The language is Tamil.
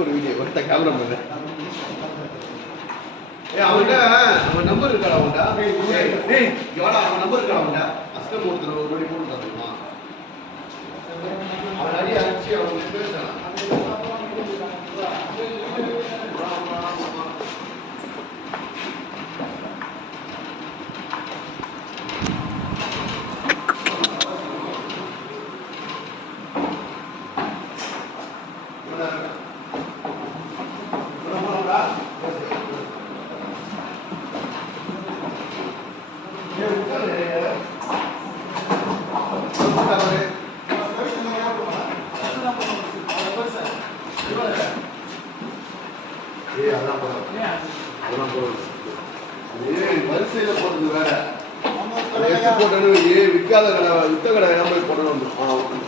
ஒரு வீடியோ ஒருத்த கேமரா பண்ண அவன்கிட்ட அவன் நம்பர் இருக்கா அவன்கிட்ட அவன் நம்பர் இருக்கா அவன்கிட்ட அஸ்டம் ஒருத்தர் ஒரு மணி போட்டு தரணுமா அவன் அடி அடிச்சு அவன் பேசுறான் வரிசையில போட்டது வேற போட்டது விற்காத கடை வித்த கடை போய் போடணும் போட்டோ